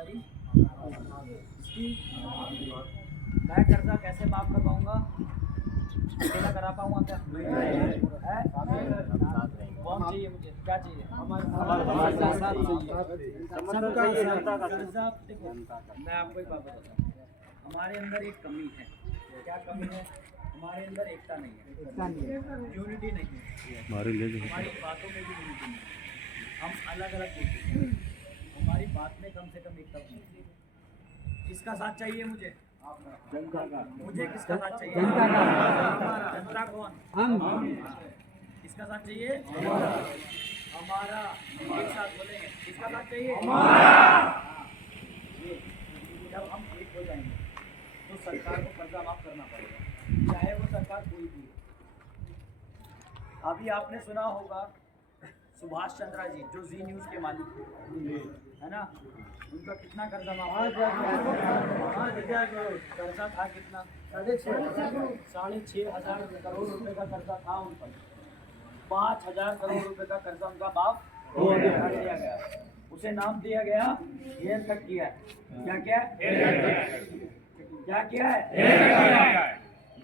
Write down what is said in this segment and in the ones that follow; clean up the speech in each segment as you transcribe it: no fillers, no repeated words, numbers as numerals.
जिम्मेदारी इसकी। मैं कर्जा कैसे माफ कर पाऊंगा? अकेला करा पाऊंगा क्या? है? कौन चाहिए मुझे? क्या चाहिए? कर्जा देखो, मैं आपको एक बात बताता हूँ। हमारे अंदर एक कमी है। क्या कमी है? हमारे अंदर एकता नहीं है, यूनिटी नहीं है। हमारी बातों में भी यूनिटी नहीं है। हम अलग अलग बोलते हैं। हमारी बात में कम से कम एकता होनी चाहिए। किसका साथ चाहिए मुझे? जनता का। मुझे किसका साथ चाहिए? जनता का। जनता कौन? हम। किसका साथ चाहिए? हमारा। एक साथ बोलेंगे, किसका साथ चाहिए? ये जब हम एक हो जाएंगे तो सरकार को कर्जा माफ करना पड़ेगा, चाहे वो सरकार कोई भी हो। अभी आपने सुना होगा सुभाष चंद्रा जी जो जी न्यूज़ के मालिक है ना, उनका कितना कर्जा माफ? कर्जा था कितना? 6,500 करोड़ रुपए का कर्जा था उन पर। 5,000 करोड़ रुपए का कर्जा उनका माफ हो गया। उसे नाम दिया गया हेयर कट किया है। क्या क्या है? क्या क्या है?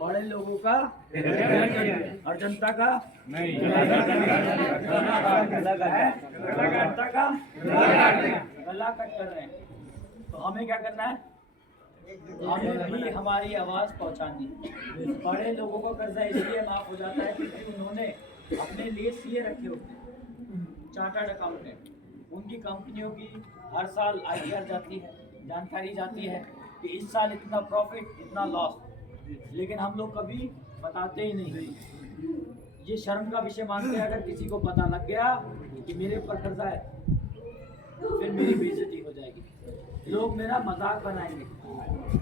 बड़े लोगों का और जनता का नहीं, जनता का गला कट कर रहे हैं। तो हमें क्या करना है? हमें भी हमारी आवाज पहुंचानी। बड़े लोगों को कर्जा इसलिए माफ हो जाता है क्योंकि उन्होंने अपने लिए सीए रखे होते हैं, चार्टर्ड अकाउंटेंट। उनकी कंपनियों की हर साल आईटीआर जाती है, जानकारी जाती है कि इस साल इतना प्रॉफिट, इतना लॉस, लेकिन हम लोग कभी बताते ही नहीं। ये शर्म का विषय मानते हैं। अगर किसी को पता लग गया कि मेरे ऊपर कर्जा है तो फिर मेरी बेइज्जती हो जाएगी, लोग मेरा मजाक बनाएंगे,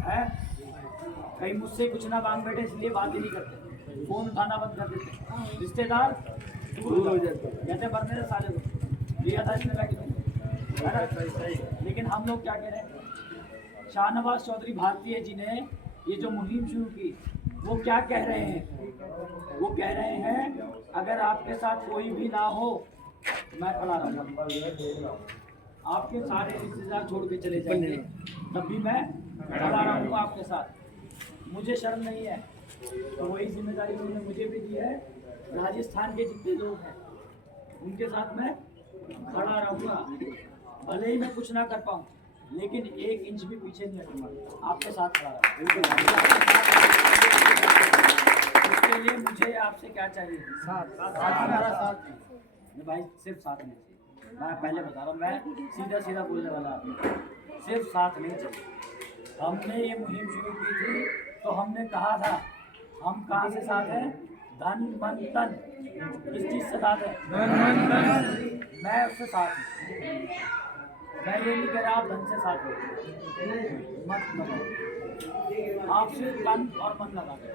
है? कहीं मुझसे कुछ ना मांग बैठे इसलिए बात ही नहीं करते, फोन उठाना बंद कर देते, रिश्तेदार दूर हो जाते, कहते मरने से साले लिया था इसने मैं कितने। लेकिन हम लोग क्या कह रहे हैं? शाहनवाज चौधरी भारतीय जी ने ये जो मुहिम शुरू की, वो क्या कह रहे हैं? वो कह रहे हैं अगर आपके साथ कोई भी ना हो मैं खड़ा रहूंगा। आपके सारे रिश्तेदार छोड़ के चले जाएंगे तब भी मैं खड़ा रहूंगा आपके साथ। मुझे शर्म नहीं है, तो वही जिम्मेदारी उन्होंने मुझे भी दी है। राजस्थान के जितने लोग हैं उनके साथ मैं खड़ा रहूंगा, भले ही मैं कुछ ना कर पाऊँ, लेकिन 1 इंच भी पीछे नहीं हटूंगा, आपके साथ खड़ा रहूंगा। इसके लिए मुझे आपसे क्या चाहिए? साथ। भाई सिर्फ साथ नहीं चाहिए। मैं पहले बता रहा हूँ, मैं सीधा सीधा बोलने वाला आदमी, सिर्फ साथ नहीं चाहिए। हमने ये मुहिम शुरू की थी तो हमने कहा था हम कहाँ से साथ हैं? धन मन तन। किस चीज से साथ है? मैं उससे साथ हूँ। मैं ये नहीं कह रहा आप धन से साथ हो, मत लगाओ। आप सिर्फ तन और मन लगाओगे।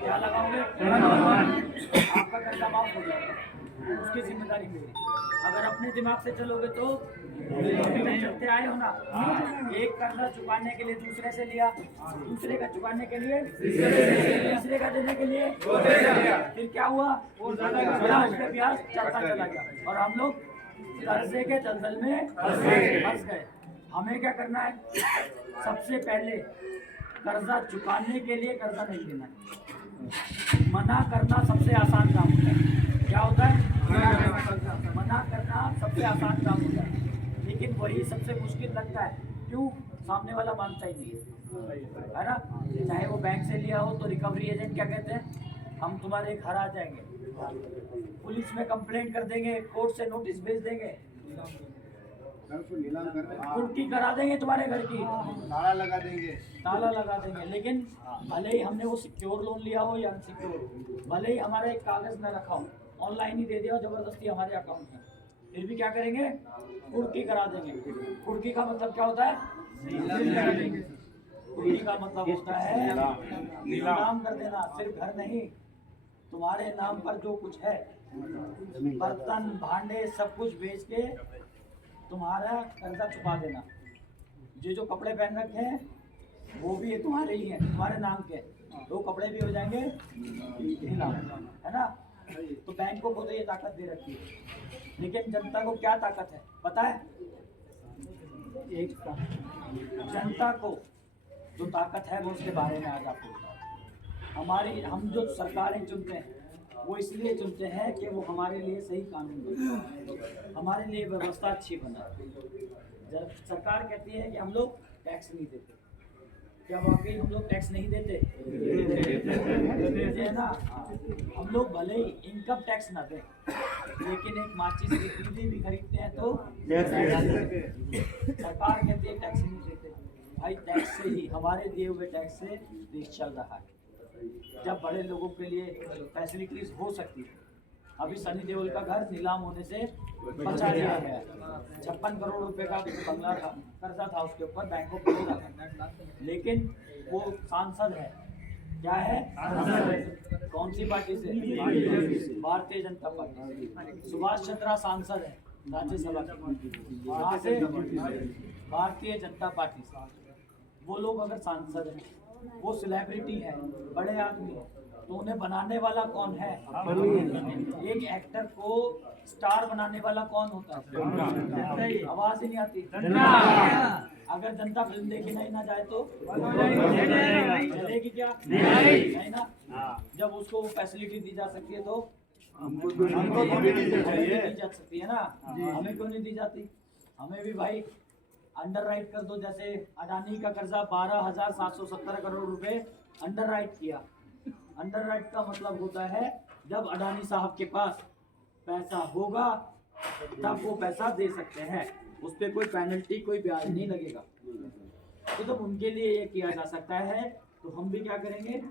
क्या लगाओगे? आपका कर्जा माफ हो जाएगा, उसकी जिम्मेदारी मेरी। अगर अपने दिमाग से चलोगे तो चलते आए हो ना, एक कर्जा चुकाने के लिए दूसरे से लिया, दूसरे का चुकाने के लिए तीसरे का देने के लिए, फिर क्या हुआ? ब्याज पे ब्याज चढ़ता चला गया और हम लोग कर्जे के दलदल में फंस गए। हमें क्या करना है? सबसे पहले कर्जा चुकाने के लिए कर्जा नहीं लेना है। मना करना सबसे आसान काम होता है। क्या होता है? मना करना सबसे आसान काम होता है, लेकिन वही सबसे मुश्किल लगता है। क्यों? सामने वाला मानता ही नहीं है ना। चाहे वो बैंक से लिया हो तो रिकवरी एजेंट क्या कहते हैं? हम तुम्हारे घर आ जाएंगे, पुलिस में कंप्लेंट कर देंगे, कोर्ट से नोटिस भेज देंगे, कुर्की करा देंगे, तुम्हारे घर की ताला लगा देंगे। लेकिन भले ही हमने वो सिक्योर लोन लिया हो या अनसिक्योर, भले ही हमारा एक कागज न रखा हो, ऑनलाइन ही दे दिया हो जबरदस्ती हमारे अकाउंट में, फिर भी क्या करेंगे? कुर्की करा देंगे। कुर्की का मतलब क्या होता है? कुर्की का मतलब होता है नीलाम कर देना। सिर्फ घर नहीं, तुम्हारे नाम पर जो कुछ है, बर्तन भांडे सब कुछ बेच के तुम्हारा कर्जा चुका देना। जो कपड़े पहन रखे हैं वो भी तुम्हारे ही हैं, तुम्हारे नाम के, वो कपड़े भी हो जाएंगे नीलाम, है ना। तो बैंकों को तो ये ताकत दे रखी है, लेकिन जनता को क्या ताकत है पता है? एक जनता को जो ताकत है वो उसके बारे में आज आपको बताओ। हम जो सरकारें चुनते हैं वो इसलिए चुनते हैं कि वो हमारे लिए सही कानून बनाए, हमारे लिए व्यवस्था अच्छी बनाए। जब सरकार कहती है कि हम लोग टैक्स नहीं देते, क्या वाकई हम लोग टैक्स नहीं देते? देते हैं ना। हम लोग भले ही इनकम टैक्स ना दें, लेकिन एक माचिस की तीली भी खरीदते हैं तो सरकार कहती है टैक्स नहीं देते। भाई टैक्स से ही, हमारे दिए हुए टैक्स से देश चल रहा है। जब बड़े लोगों के लिए फैसिलिटीज हो सकती है, अभी सनी देओल का घर नीलाम होने से बचा लिया गया। 56 करोड़ रुपए का बंगला था, कर्जा था उसके ऊपर बैंक ऑफ बड़ौदा का, लेकिन वो सांसद है। क्या है? कौन सी पार्टी से? भारतीय जनता पार्टी। सुभाष चंद्रा सांसद है राज्यसभा से, भारतीय जनता पार्टी से। वो लोग अगर सांसद हैं, वो सेलिब्रिटी है, बड़े आदमी है, तो उन्हें बनाने वाला कौन है? एक एक्टर को स्टार बनाने वाला कौन होता है? आवाज ही नहीं आती। अगर जनता फिल्म देखे नहीं ना जाए तो चलेगी क्या? नहीं ना। जब उसको फैसिलिटी दी जा सकती है तो हमको दी जा सकती है ना, हमें क्यों नहीं दी जाती? हमें भी भाई अंडर राइट कर दो। जैसे अडानी का कर्जा 12,770 करोड़ रुपए अंडर राइट किया। अंडर राइट का मतलब होता है जब अडानी साहब के पास पैसा होगा तब वो पैसा दे सकते हैं, उस पर कोई पेनल्टी, कोई ब्याज नहीं लगेगा। तो जब उनके लिए ये किया जा सकता है तो हम भी क्या करेंगे?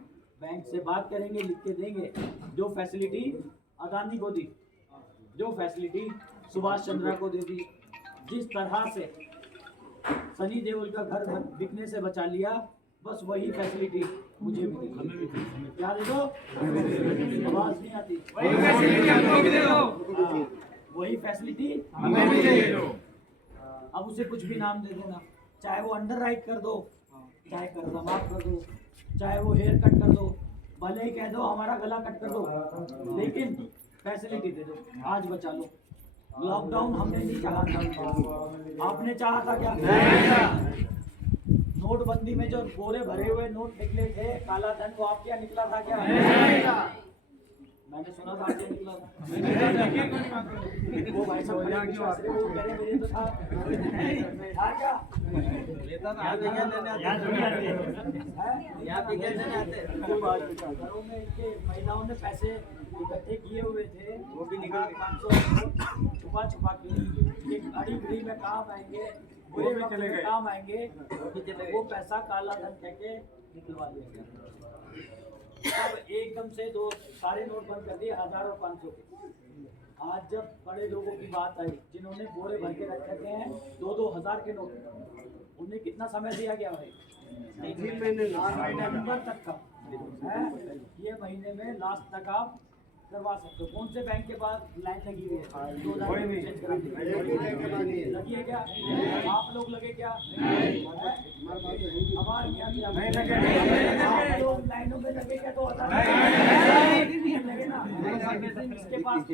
बैंक से बात करेंगे, लिख के देंगे। जो फैसिलिटी अडानी को दी, जो फैसिलिटी सुभाष चंद्रा को दे दी, जिस तरह से सनी देओल का घर बिकने से बचा लिया, बस वही फैसिलिटी मुझे भी दे दो। क्या दे दो? आवाज नहीं आती। वही फैसिलिटी हमें भी दे दो। अब उसे कुछ भी नाम दे देना, चाहे वो अंडर राइट कर दो, चाहे कर्जा माफ कर दो, चाहे वो हेयर कट कर दो, भले ही कह दो हमारा गला कट कर दो, लेकिन फैसिलिटी दे दो। आज बचा लो। लॉकडाउन हमने नहीं चाहा था, आपने चाहा था क्या? नोटबंदी में जो बोरे भरे हुए नोट निकले थे, काला धन, वो आपके यहाँ निकला था क्या? मैंने सुना था आपके निकला था। वो भाई साहब वो कह रहे मेरे तो था क्या? घरों में इनके महिलाओं ने पैसे इकट्ठे किए हुए थे, वो भी निकाल 500 छुपा छुपा के एक अड़ी घड़ी में काम आएंगे, बुरे वक्त में काम आएंगे, वो पैसा काला धन कह के निकलवा दिया गया। अब एकदम से दो सारे नोट बंद कर दिए, 1000 और 500 के। आज जब बड़े लोगों की बात आई, जिन्होंने बोरे भर के रख रखे हैं 2-2 हज़ार के नोट, उन्हें कितना समय दिया गया भाई? 3 महीने, नवंबर तक का है। ये महीने में लास्ट तक आप करवा सकते हो। कौन से बैंक के बाद लाइन लगी हुई है? 2000 लगी है क्या? आप लोग लगे क्या? आप लोग लाइनों में लगे क्या? 2000 लगे ना? किसके पास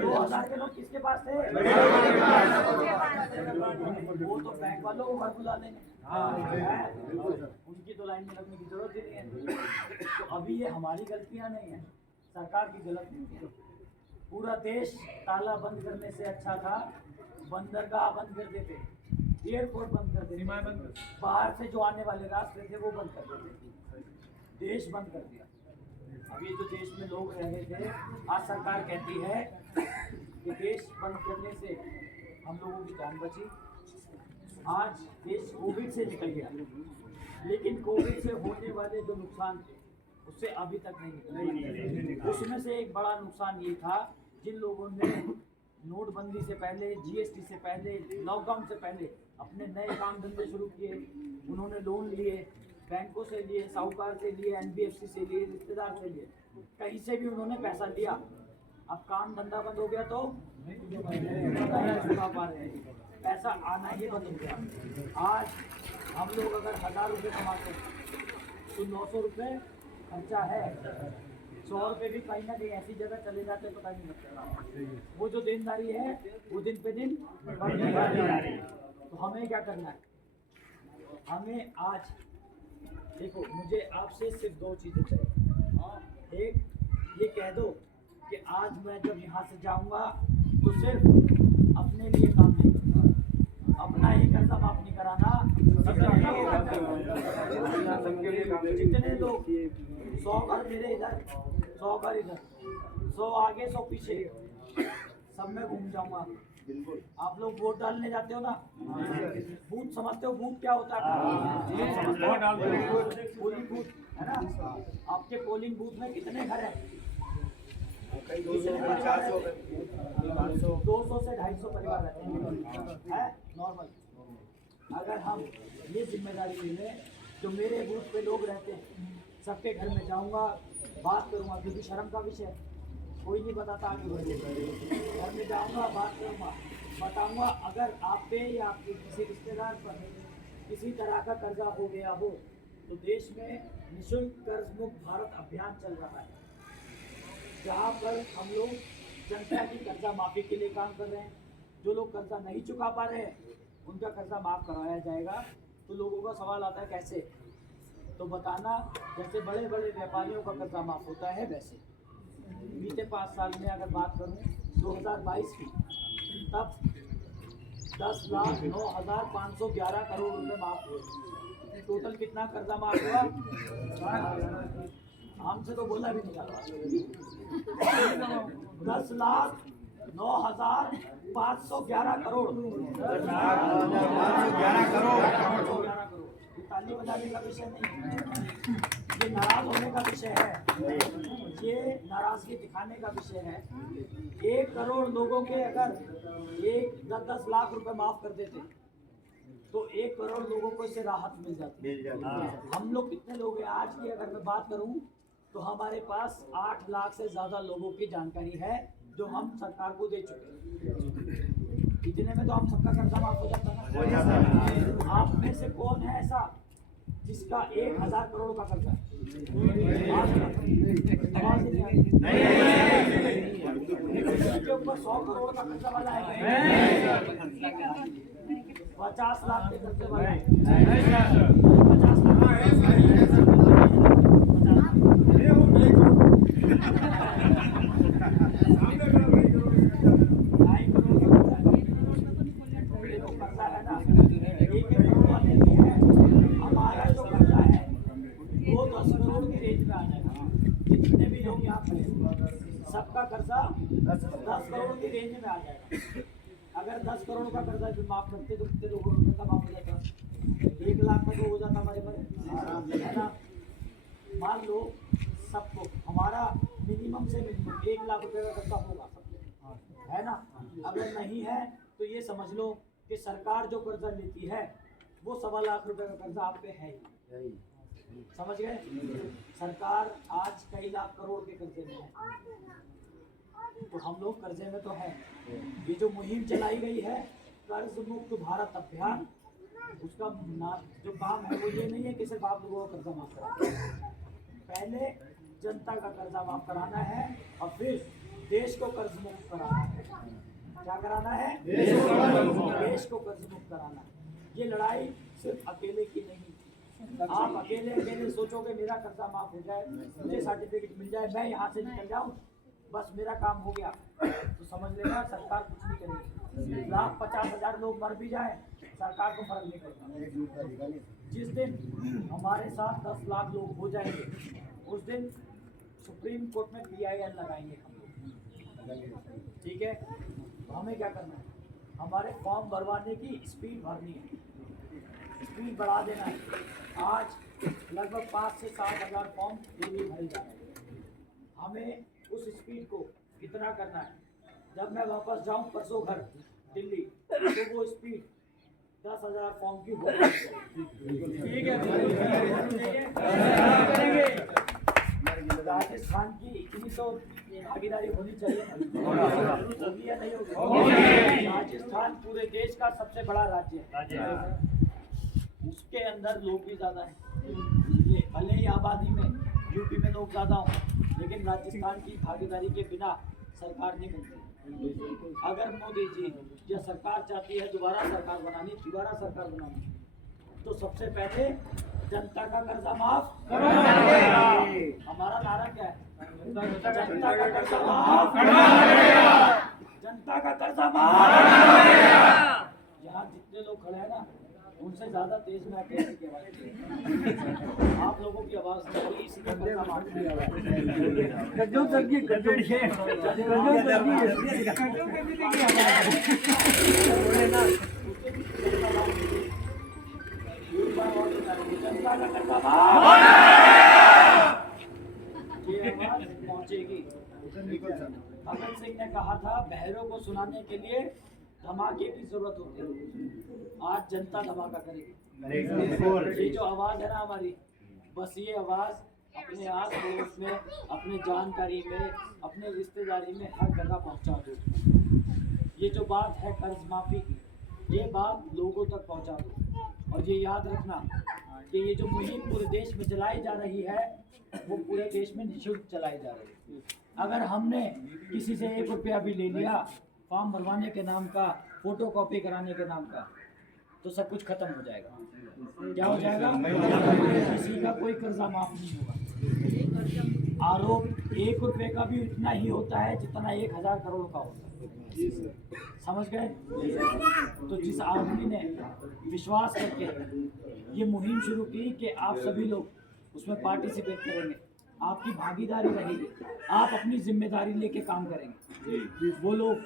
2000 के लोग किसके पास थे? वो तो बैंक वालों को घर बुला लेंगे, उनकी तो लाइन में लगने की जरूरत ही नहीं है। तो अभी ये हमारी गलतियां नहीं है, सरकार की गलती है। पूरा देश ताला बंद करने से अच्छा था बंदरगाह बंद कर देते, एयरपोर्ट बंद कर देते, बाहर से जो आने वाले रास्ते थे वो बंद कर देते, देश बंद कर दिया। अभी जो देश में लोग रह रहे थे, आज सरकार कहती है कि देश बंद करने से हम लोगों की जान बची। आज देश कोविड से निकल गया, लेकिन कोविड से होने वाले जो नुकसान थे उससे अभी तक नहीं निकले। उसमें से एक बड़ा नुकसान ये था, जिन लोगों ने नोटबंदी से पहले, जीएसटी से पहले, लॉकडाउन से पहले अपने नए काम धंधे शुरू किए, उन्होंने लोन लिए, बैंकों से लिए, साहूकार से लिए, एनबीएफसी से लिए, रिश्तेदार से लिए, कहीं से भी उन्होंने पैसा लिया। अब काम धंधा बंद हो गया तो पा रहे हैं, पैसा आना ही बंद हो गया। आज हम लोग अगर 1000 रुपये कमाते हैं तो 900 रुपये खर्चा है, 100 रुपये भी कहीं ना कहीं ऐसी जगह चले जाते हैं पता नहीं लगता। वो जो देनदारी है वो दिन पे दिन बढ़ती जा रही है। हमें क्या करना है? हमें आज देखो, मुझे आपसे सिर्फ दो चीजें चाहिए। एक, ये कह दो कि आज मैं जब यहाँ से जाऊँगा तो सिर्फ अपने लिए काम नहीं करना, अपना ही कर्जा माफ नहीं कराना, जितने लोग 100 घर मेरे इधर, 100 घर इधर, 100 आगे 100 पीछे, सब में घूम जाऊंगा। आप लोग वोट डालने जाते हो ना, बूथ समझते हो? बूथ क्या होता है? पोलिंग बूथ है ना। आपके पोलिंग बूथ में कितने घर हैं? 200 से 250 परिवार रहते हैं नॉर्मल। अगर हम ये जिम्मेदारी ले लें, जो मेरे बूथ पे लोग रहते हैं, सबके घर में जाऊंगा, बात करूंगा, क्योंकि शर्म का विषय है, कोई नहीं बताता आगे बढ़े। घर में जाऊंगा, बात करूंगा, बताऊंगा अगर आप पे या आपके किसी रिश्तेदार पर किसी तरह का कर्जा हो गया हो, तो देश में निःशुल्क कर्ज मुक्त भारत अभियान चल रहा है, जहाँ पर हम लोग जनता की कर्जा माफी के लिए काम कर रहे हैं। जो लोग कर्जा नहीं चुका पा रहे हैं, उनका कर्जा माफ करवाया जाएगा। तो लोगों का सवाल आता है कैसे? तो बताना, जैसे बड़े बड़े व्यापारियों का कर्जा माफ होता है, वैसे बीते 5 साल में अगर बात करूं 2022 की, तब 10,09,511 करोड़ रुपए माफ हुए। टोटल कितना कर्जा माफ हुआ? हमसे तो बोला भी नहीं जाता। 10,09,511 करोड़। 511 करोड़। ताली बजाने का विषय नहीं है, ये नाराज होने का विषय है, ये नाराजगी दिखाने का विषय है। 1 करोड़ लोगों के अगर 10-10 लाख रुपए माफ कर देते, तो 1 करोड़ लोगों को इससे राहत मिल जाती। हम लोग कितने लोग हैं आज की अगर मैं बात करूं, तो हमारे पास 8 लाख से ज्यादा लोगों की जानकारी है, जो हम सरकार को दे चुके हैं। इतने में तो हम सबका कर्जा माफ हो जाता है। आप में से कौन है ऐसा जिसका 1,000 करोड़ का कर्जा है? के ऊपर 100 करोड़ का कर्जा वाला है? 50 लाख के कर्जे वाला है? 50 सबका कर्जा 10 करोड़ की रेंज में आ जाएगा। अगर 10 करोड़ का कर्जा माफ करते तो कितने लोगों का कर्जा माफ हो जाता? 1 लाख का तो हो जाता हमारे पर, है ना। मान लो सबको हमारा मिनिमम से मिनिमम 1 लाख रुपए का कर्जा होगा सबको, है ना। अगर नहीं है तो ये समझ लो कि सरकार जो कर्जा लेती है वो 1.25 लाख रुपए का कर्जा आप पे है ही। समझ गए? सरकार आज कई लाख करोड़ के कर्जे में है, तो हम लोग कर्जे में तो है। ये जो मुहिम चलाई गई है कर्ज मुक्त भारत अभियान, उसका जो काम है वो ये नहीं है कि सिर्फ आप लोगों को कर्जा माफ कराना, पहले जनता का कर्जा माफ कराना है और फिर देश को कर्ज मुक्त कराना है। क्या कराना है? देश को कर्ज मुक्त कराना है। ये लड़ाई सिर्फ अकेले की नहीं। आप अकेले सोचोगे मेरा कर्जा माफ हो जाए, मुझे सर्टिफिकेट मिल जाए, मैं यहाँ से निकल जाऊँ, बस मेरा काम हो गया, तो समझ लेना सरकार कुछ नहीं करेगी। 1,50,000 लोग मर भी जाए, सरकार को फर्क नहीं पड़ता। जिस दिन हमारे साथ 10 लाख लोग हो जाएंगे, उस दिन सुप्रीम कोर्ट में PIL लगाएंगे हम लोग। ठीक है? तो हमें क्या करना है? हमारे फॉर्म भरवाने की स्पीड भरनी है, स्पीड बढ़ा देना है। आज लगभग 5 से 7,000 फॉर्म डेली भरे जा रहे हैं। हमें उस स्पीड को कितना करना है? जब मैं वापस जाऊं परसों घर दिल्ली, तो वो स्पीड 10,000 फॉर्म की हो। ठीक है? राजस्थान की इतनी तो भागीदारी होनी चाहिए, होगी या नहीं होगी? राजस्थान पूरे देश का सबसे बड़ा राज्य है, उसके अंदर लोग भी ज़्यादा हैं। ये भले ही आबादी में यूपी में लोग ज़्यादा हों, लेकिन राजस्थान की भागीदारी के बिना सरकार नहीं बनती। अगर मोदी जी या सरकार चाहती है दोबारा सरकार बनानी, तो सबसे पहले जनता का कर्जा माफ करना पड़ेगा। हमारा नारा क्या है? जनता का कर्जा माफ करना पड़ेगा। जनता का कर्जा माफ करना पड़ेगा। यहाँ जितने लोग खड़े हैं ना, उनसे ज्यादा तेज में अकेले की आवाज, आप लोगों की आवाज नहीं, इसी का कर्जा माफ जनता का कर्जा पहुंचेगी। भगत सिंह ने कहा था बहरों को सुनाने के लिए धमाके की जरूरत होती है। आज जनता धमाका करेगी। ये जो आवाज है ना हमारी, बस ये आवाज अपने आस पड़ोस में, अपने जानकारी में, अपने रिश्तेदारी में हर जगह पहुंचा दो। ये जो बात है कर्ज माफी की, ये बात लोगों तक पहुंचा दो। और ये याद रखना कि ये जो मुहिम पूरे देश में चलाई जा रही है, वो पूरे देश में निःशुल्क चलाई जा रही है। अगर हमने किसी से 1 रुपया भी ले लिया फॉर्म भरवाने के नाम का, फोटो कॉपी कराने के नाम का, तो सब कुछ खत्म हो जाएगा। क्या हो जाएगा? किसी का कोई कर्जा माफ नहीं होगा। आरोप 1 रुपये का भी उतना ही होता है जितना 1000 करोड़ का होता है। समझ गए? तो जिस आदमी ने विश्वास करके ये मुहिम शुरू की कि आप सभी लोग उसमें पार्टिसिपेट करेंगे, आपकी भागीदारी रहेगी, आप अपनी जिम्मेदारी लेके काम करेंगे, वो लोग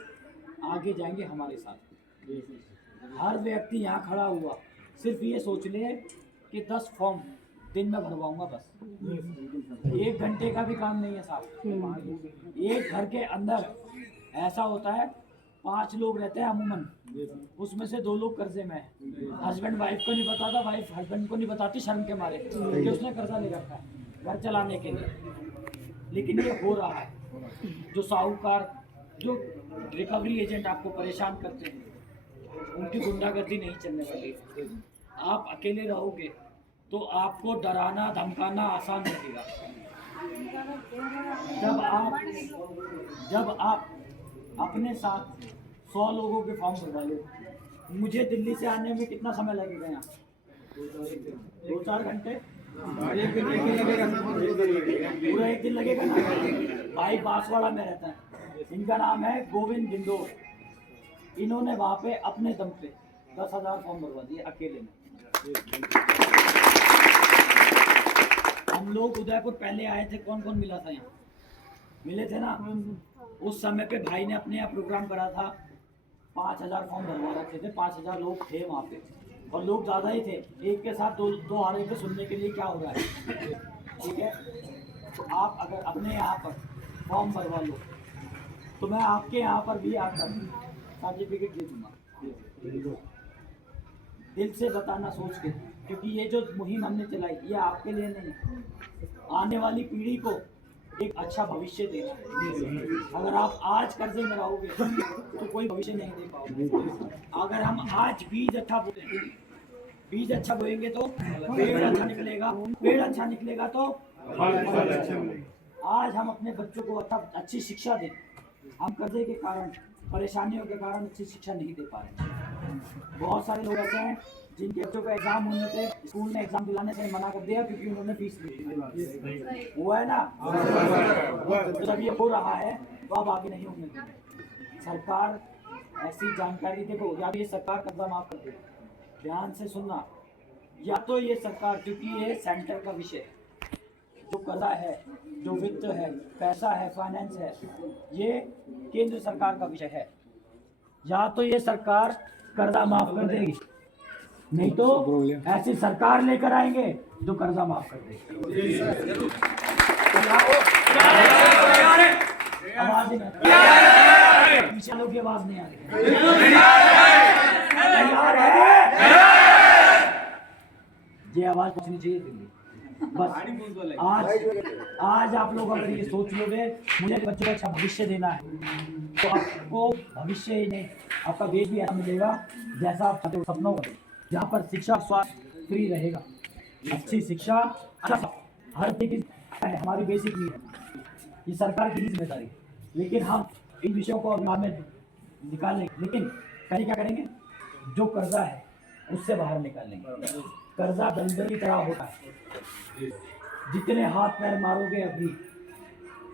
आगे जाएंगे हमारे साथ। हर व्यक्ति यहाँ खड़ा हुआ सिर्फ ये सोच ले कि 10 फॉर्म दिन में भरवाऊंगा, बस 1 घंटे का भी काम नहीं है साहब। एक घर के अंदर ऐसा होता है 5 लोग रहते हैं अमूमन, उसमें से 2 लोग कर्जे में है। हस्बैंड वाइफ को नहीं बताता, वाइफ हस्बैंड को नहीं बताती शर्म के मारे कि उसने कर्जा ले रखा है घर चलाने के लिए। लेकिन ये हो रहा है। जो साहूकार, जो रिकवरी एजेंट आपको परेशान करते हैं, उनकी गुंडागर्दी नहीं चलने वाली। आप अकेले रहोगे तो आपको डराना धमकाना आसान लगेगा। जब आप अपने साथ 100 लोगों के फॉर्म भरवा लो। मुझे दिल्ली से आने में कितना समय लगेगा? यहाँ 2-4 घंटे, पूरा 1 दिन लगेगा ना। भाई बांसवाड़ा में रहता है, इनका नाम है गोविंद गिंदोर। इन्होंने वहाँ पे अपने दम पे 10,000 फॉर्म भरवा दिए अकेले में। हम लोग उदयपुर पहले आए थे, कौन कौन मिला था यहाँ? मिले थे ना। उस समय पे भाई ने अपने यहाँ प्रोग्राम करा था, 5000 फॉर्म भरवा रखे थे। 5000 लोग थे वहाँ पे, और लोग ज़्यादा ही थे। एक के साथ दो आ रहे थे सुनने के लिए क्या हो रहा है। ठीक है, तो आप अगर अपने यहाँ पर फॉर्म भरवा लो तो मैं आपके यहाँ पर भी आकर सर्टिफिकेट दे दूँगा। दिल से बताना सोच के, क्योंकि ये जो मुहिम हमने चलाई ये आपके लिए नहीं, आने वाली पीढ़ी को एक अच्छा भविष्य देना है। अगर आप आज कर्जे में रहोगे तो कोई भविष्य नहीं दे पाओगे। अगर हम आज बीज अच्छा बोएंगे तो पेड़ अच्छा निकलेगा, पेड़ अच्छा निकलेगा तो आज हम अपने बच्चों को अच्छी शिक्षा दें। हम कर्जे के कारण, परेशानियों के कारण अच्छी शिक्षा नहीं दे पा रहे। बहुत सारे लोग ऐसे हैं जिनके बच्चों का एग्जाम होने थे, स्कूल ने एग्जाम दिलाने से मना कर दिया क्योंकि उन्होंने फीस ली। हुआ है ना? तो जब ये हो रहा है तो अब आगे नहीं होने देंगे। सरकार ऐसी जानकारी, देखो, या तो ये सरकार कर्जा माफ कर दे, ध्यान से सुनना, या तो ये सरकार, क्योंकि ये सेंटर का विषय है, जो कर्जा है, जो वित्त है, पैसा है, फाइनेंस है, ये केंद्र सरकार का विषय है। या तो ये सरकार कर्जा माफ कर देगी, नहीं तो ऐसी सरकार लेकर आएंगे जो कर्जा माफ कर देगी। आवाज नहीं, पीछे लोग की आवाज नहीं आ रही। ये आवाज पहुंचनी चाहिए दिल्ली। बस आज आप लोग अगर ये सोच लोगे मुझे बच्चों को अच्छा भविष्य देना है, तो आपको भविष्य ही नहीं, आपका देश भी ऐसा मिलेगा जैसा आप चाहते हो, सपनों का, जहाँ पर शिक्षा स्वास्थ्य फ्री रहेगा। अच्छी शिक्षा, अच्छा हर चीज है, हमारी बेसिक नीड है, ये सरकार की जिम्मेदारी। लेकिन हम इन विषयों को अब में निकालेंगे, लेकिन पहले क्या करेंगे, जो कर्जा है उससे बाहर निकालेंगे। कर्जा दलदल की तरह होता है, जितने हाथ पैर मारोगे अभी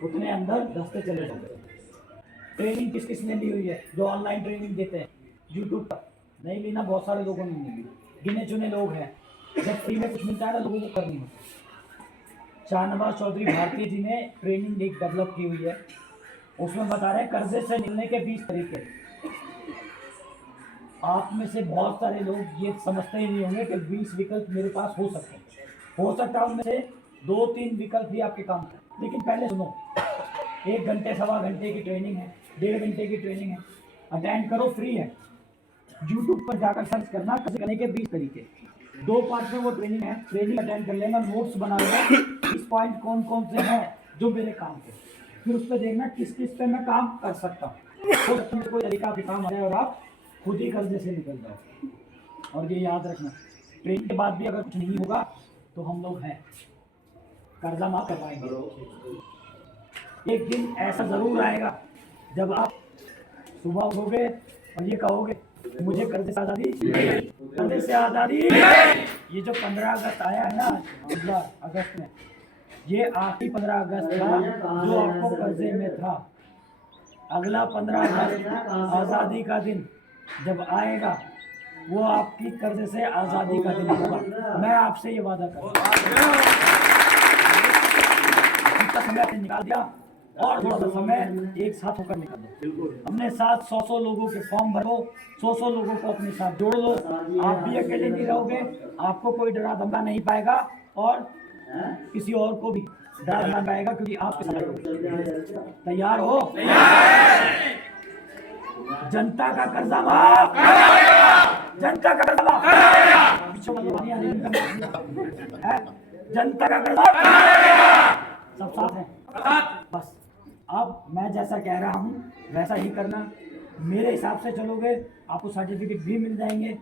उतने अंदर धंसते चले जाओगे। ट्रेनिंग किस किस ने ली हुई है? जो ऑनलाइन ट्रेनिंग देते हैं यूट्यूब पर, नहीं ली ना, बहुत सारे लोगों ने नहीं ली, गिने चुने लोग हैं। जब फ्री में कुछ मिलता है ना, लोगों को करनी होती है। शाहनवाज चौधरी भारती जी ने ट्रेनिंग एक डेवलप की हुई है, उसमें बता रहे हैं कर्जे से निकलने के 20 तरीके। आप में से बहुत सारे लोग ये समझते ही नहीं होंगे कि 20 विकल्प मेरे पास हो सकते हैं। हो सकता है उनमें से 2-3 विकल्प भी आपके काम है, लेकिन पहले सुनो। 1 घंटे सवा घंटे की ट्रेनिंग है, 1.5 घंटे की ट्रेनिंग है, अटेंड करो, फ्री है। यूट्यूब पर जाकर सर्च करना कर्ज करने के 20 तरीके। 2 पार्ट में वो ट्रेनिंग है, ट्रेनिंग अटेंड कर लेना, नोट्स बना लेना, 20 पॉइंट कौन कौन से हैं जो मेरे काम के, फिर उस पर देखना किस किस पे मैं काम कर सकता हूँ। हो सकता है कोई तरीका आपके काम आ जाए और आप खुद ही कर्जे से निकल जाओ। और ये याद रखना, ट्रेनिंग के बाद भी अगर कुछ नहीं होगा तो हम लोग हैं, कर्जा माफ करवाएंगे। एक दिन ऐसा जरूर आएगा जब आप सुबह उठोगे और ये कहोगे मुझे कर्जे से आज़ादी, कर्जे से आज़ादी। ये जो 15 अगस्त आया है ना, 15 अगस्त में, ये आखिरी 15 अगस्त था जो आपको कर्जे में था। अगला 15 अगस्त आज़ादी का दिन जब आएगा, वो आपकी कर्जे से आज़ादी का दिन होगा। मैं आपसे ये वादा करूँगा। समय आपने निकाल दिया और थोड़ा सा समय एक साथ होकर निकाल दो। अपने साथ 100 लोगों के फॉर्म भरो, 100 लोगों को अपने साथ जोड़ लो। आप भी अकेले नहीं रहोगे, आपको कोई डरा धमका नहीं पाएगा और किसी और को भी डरा धमका पाएगा, क्योंकि आपके साथ। तैयार हो? जनता का कर्जा माफ, जनता का कर्जा माफ, जनता का कर्जा सब साथ हैं। बस अब मैं जैसा कह रहा हूँ वैसा ही करना। मेरे हिसाब से चलोगे आपको सर्टिफिकेट भी मिल जाएंगे।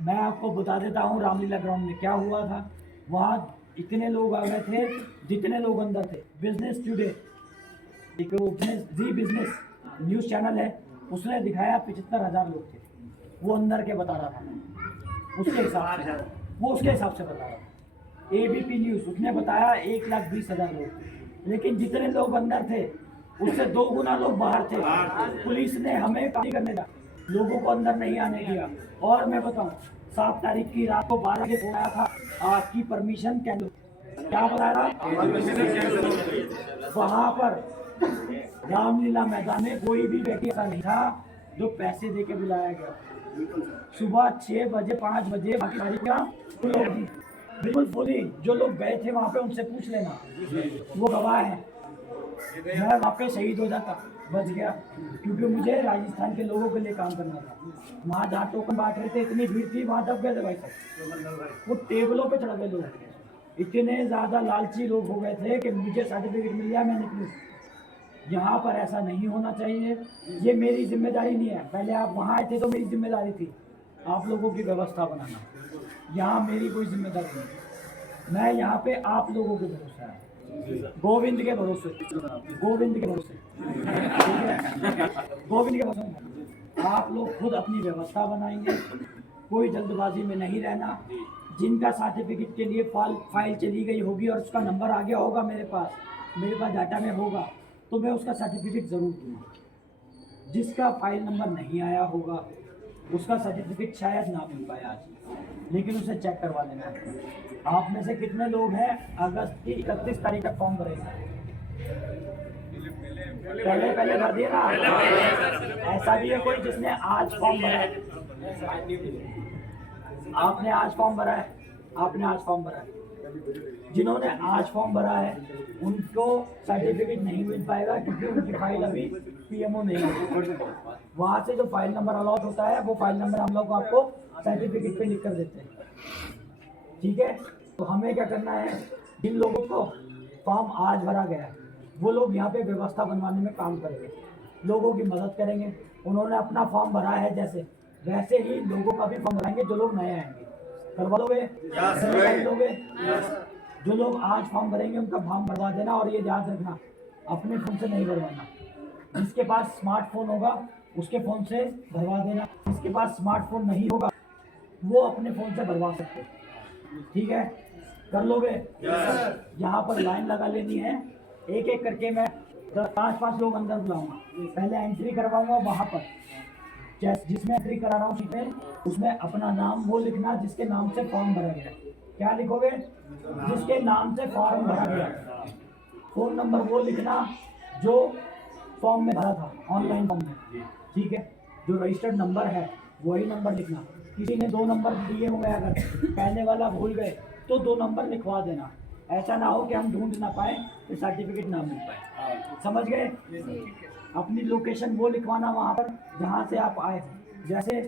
मैं आपको बता देता हूँ रामलीला ग्राउंड में क्या हुआ था। वहाँ इतने लोग आ गए थे जितने लोग अंदर थे। बिजनेस टुडे, एक जी बिजनेस न्यूज़ चैनल है, उसने दिखाया 75,000 लोग थे। वो अंदर के बता रहा था, उसके हिसाब से वो उसके हिसाब से बता रहा था। ABP न्यूज़ उसने बताया 1,20,000 लोग, लेकिन जितने लोग अंदर थे उससे 2 गुना लोग बाहर थे। पुलिस ने हमें काम करने दिया, लोगों को अंदर नहीं आने दिया। और मैं बताऊं, 7 तारीख की रात को 12 बजे फोन आया था, आपकी परमिशन कैंसिल। क्या बताया था? वहां पर रामलीला मैदान में कोई भी व्यक्ति ऐसा नहीं था जो पैसे दे के बुलाया गया। सुबह 6 बजे 5 बजे बाकी सारी क्या बिल्कुल फुली। जो लोग गए थे वहाँ पे उनसे पूछ लेना, वो गवाह है। मैं वहाँ पे शहीद हो जाता, बच गया, क्योंकि मुझे राजस्थान के लोगों के लिए काम करना था। वहाँ जहाँ टोकन बांट रहे थे, इतनी भीड़ थी, वहाँ दब गए थे भाई साहब। वो टेबलों पे चढ़ गए लोग, इतने ज़्यादा लालची लोग हो गए थे कि मुझे सर्टिफिकेट मिल गया, मैं निकलूँ। यहाँ पर ऐसा नहीं होना चाहिए। ये मेरी जिम्मेदारी नहीं है। पहले आप वहाँ आए थे तो मेरी जिम्मेदारी थी आप लोगों की व्यवस्था बनाना। यहाँ मेरी कोई जिम्मेदारी नहीं। मैं यहाँ पे आप लोगों के भरोसे है, गोविंद के भरोसे, गोविंद के भरोसे, गोविंद के भरोसे। आप लोग खुद अपनी व्यवस्था बनाएंगे, कोई जल्दबाजी में नहीं रहना। जिनका सर्टिफिकेट के लिए फाइल चली गई होगी और उसका नंबर आ गया होगा मेरे पास डाटा में होगा, तो मैं उसका सर्टिफिकेट ज़रूर दूँगा। जिसका फाइल नंबर नहीं आया होगा उसका सर्टिफिकेट शायद ना मिल पाए आज, लेकिन उसे चेक करवा लेना है। आप में से कितने लोग हैं अगस्त की 31 तारीख तक फॉर्म भरेंगे? पहले भर दिए ना? ऐसा भी है कोई जिसने आज फॉर्म भरा है? आपने आज फॉर्म भरा है? आपने आज फॉर्म भरा है? जिन्होंने आज फॉर्म भरा है उनको सर्टिफिकेट नहीं मिल पाएगा, क्योंकि उनकी फाइल अभी PMO नहीं है। वहाँ से जो फाइल नंबर अलॉट होता है वो फाइल नंबर हम लोग आपको सर्टिफिकेट पे लिख कर देते हैं, ठीक है? तो हमें क्या करना है, जिन लोगों को फॉर्म आज भरा गया है वो लोग यहाँ पे व्यवस्था बनवाने में काम करेंगे, लोगों की मदद करेंगे। उन्होंने अपना फॉर्म भरा है जैसे, वैसे ही लोगों का भी फॉर्म भराएंगे। जो लोग नए आएंगे करवा दोगे? जो लोग आज फॉर्म भरेंगे उनका फॉर्म भरवा देना, और ये याद रखना अपने फॉर्म से नहीं भरवाना, जिसके पास स्मार्टफोन होगा उसके फ़ोन से भरवा देना, जिसके पास स्मार्टफोन नहीं होगा वो अपने फ़ोन से भरवा सकते हैं। ठीक है, कर लोगे? यहाँ पर लाइन लगा लेनी है, एक एक करके मैं 5-5 लोग अंदर बुलाऊंगा, पहले एंट्री करवाऊंगा वहाँ पर, जिसमें एंट्री करा रहा हूँ सीटें, उसमें अपना नाम वो लिखना जिसके नाम से फॉर्म भरा गया। क्या लिखोगे? जिसके नाम से फॉर्म भरा गया। फ़ोन नंबर वो लिखना जो फॉर्म में भरा था, ऑनलाइन फॉर्म में। ठीक है, जो रजिस्टर्ड नंबर है वही नंबर लिखना। किसी ने 2 नंबर दिए होंगे, अगर पहले वाला भूल गए तो 2 नंबर लिखवा देना। ऐसा ना हो कि हम ढूंढ ना पाए तो सर्टिफिकेट ना मिल पाए। समझ गए? अपनी लोकेशन वो लिखवाना वहाँ पर जहाँ से आप आए, जैसे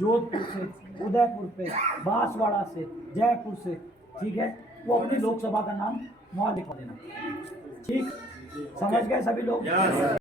जोधपुर से, उदयपुर पे, बांसवाड़ा से, जयपुर से। ठीक है, वो अपनी लोकसभा का नाम वहाँ लिखवा देना। ठीक, समझ गए सभी लोग?